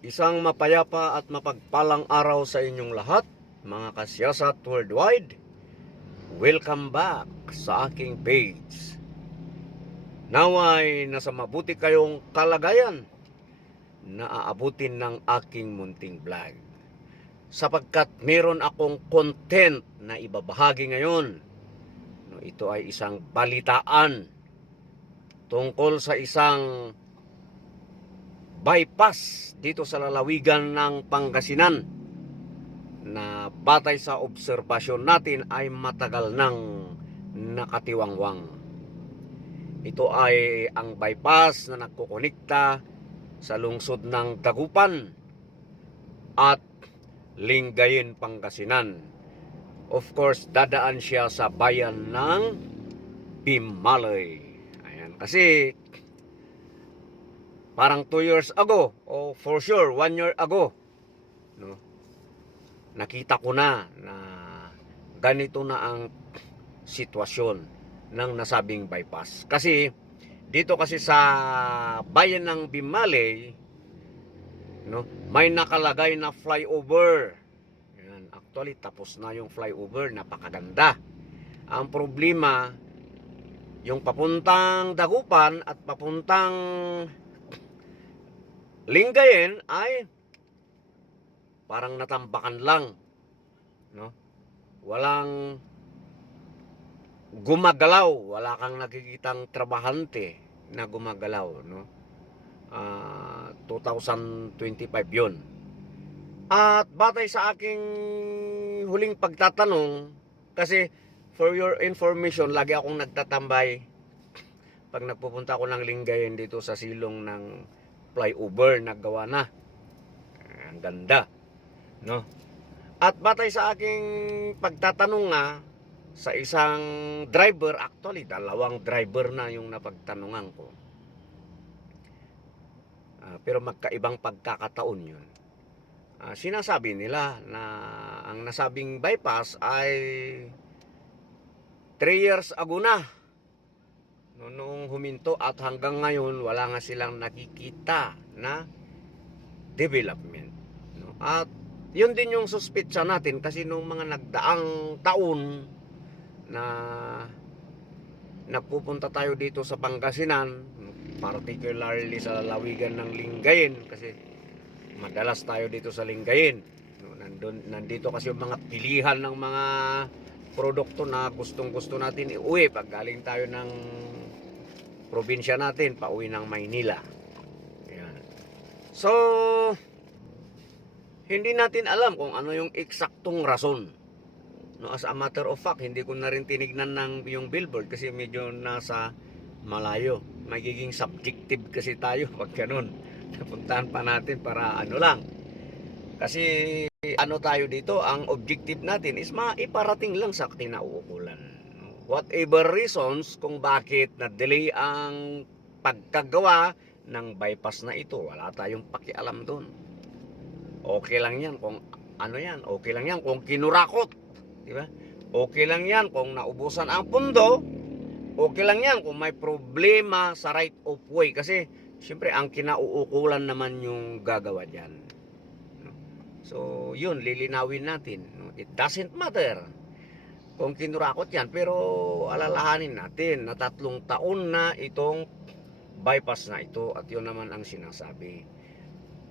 Isang mapayapa at mapagpalang araw sa inyong lahat, mga kasiyasat worldwide. Welcome back sa aking page. Naway nasa mabuti kayong kalagayan na aabutin ng aking munting vlog. Sapagkat meron akong content na ibabahagi ngayon. Ito ay isang balitaan tungkol sa isang bypass dito sa lalawigan ng Pangasinan na batay sa obserbasyon natin ay matagal nang nakatiwangwang. Ito ay ang bypass na nagkukonekta sa lungsod ng Dagupan at Lingayen, Pangasinan. Of course, dadaan siya sa bayan ng Bimaloy. Ayan, kasi parang 2 years ago, o for sure 1 year ago, no, nakita ko na ganito na ang sitwasyon ng nasabing bypass. Kasi dito kasi sa bayan ng Bimaloy, no, may nakalagay na flyover. Yan, actually tapos na yung flyover, napakaganda. Ang problema, yung papuntang Dagupan at papuntang Lingayen ay parang natambakan lang, no? Walang gumagalaw, wala kang nakikitang trabahante na gumagalaw, no? 2025 'yon. At batay sa aking huling pagtatanong, kasi for your information, lagi akong nagtatambay pag nagpupunta ako ng Lingayen dito sa silong ng flyover na gawa na. Ang ganda, no? At batay sa aking pagtatanong nga sa isang driver, actually dalawang driver na yung napagtanungan ko. Pero magkaibang pagkakataon yun. Sinasabi nila na ang nasabing bypass ay 3 years ago na, noong huminto, at hanggang ngayon wala nga silang nakikita na development, no? At yun din yung suspetsa natin, kasi nung mga nagdaang taon na nagpupunta tayo dito sa Pangasinan, particularly sa lalawigan ng Lingayen, kasi madalas tayo dito sa Lingayen, no? Nandito kasi yung mga pilihan ng mga produkto na gustong-gusto natin iuwi pag galing tayo ng probinsya natin, pauwi ng Maynila. Ayan. So, hindi natin alam kung ano yung eksaktong rason. No, as a matter of fact, hindi ko na rin tinignan ng yung billboard kasi medyo nasa malayo. Magiging subjective kasi tayo pag ganun. Napuntahan pa natin para ano lang. Kasi ano tayo dito, ang objective natin is maiparating lang sa kinauukulan. Whatever reasons kung bakit na-delay ang pagkagawa ng bypass na ito, wala tayong pakialam doon. Okay lang yan kung ano yan, okay lang yan kung kinurakot, di ba? Okay lang yan kung naubusan ang pundo, okay lang yan kung may problema sa right of way, kasi siyempre ang kinauukulan naman yung gagawa diyan. So, yun, lilinawin natin. It doesn't matter kung kinurakot yan, pero alalahanin natin na 3 taon na itong bypass na ito, at yun naman ang sinasabi.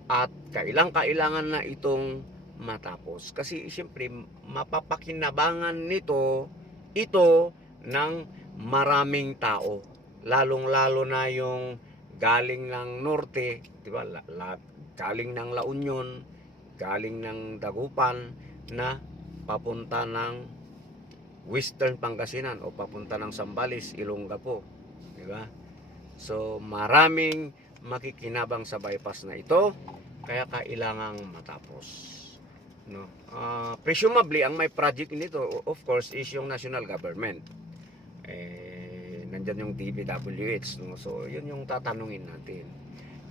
At kailangan na itong matapos, kasi siyempre mapapakinabangan ito ng maraming tao, lalong-lalo na yung galing ng norte, di ba? Galing ng La Union, galing ng Dagupan na papunta ng Western Pangasinan o papunta ng Zambales, Ilonggo, di ba? So maraming makikinabang sa bypass na ito, kaya kailangang matapos, no? Presumably ang may project nito, of course, is yung national government. Nandyan yung DPWH, no? So yun yung tatanungin natin.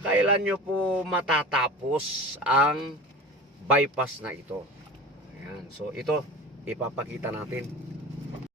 Kailan nyo po matatapos ang bypass na ito? Ayan. So ito ipapakita natin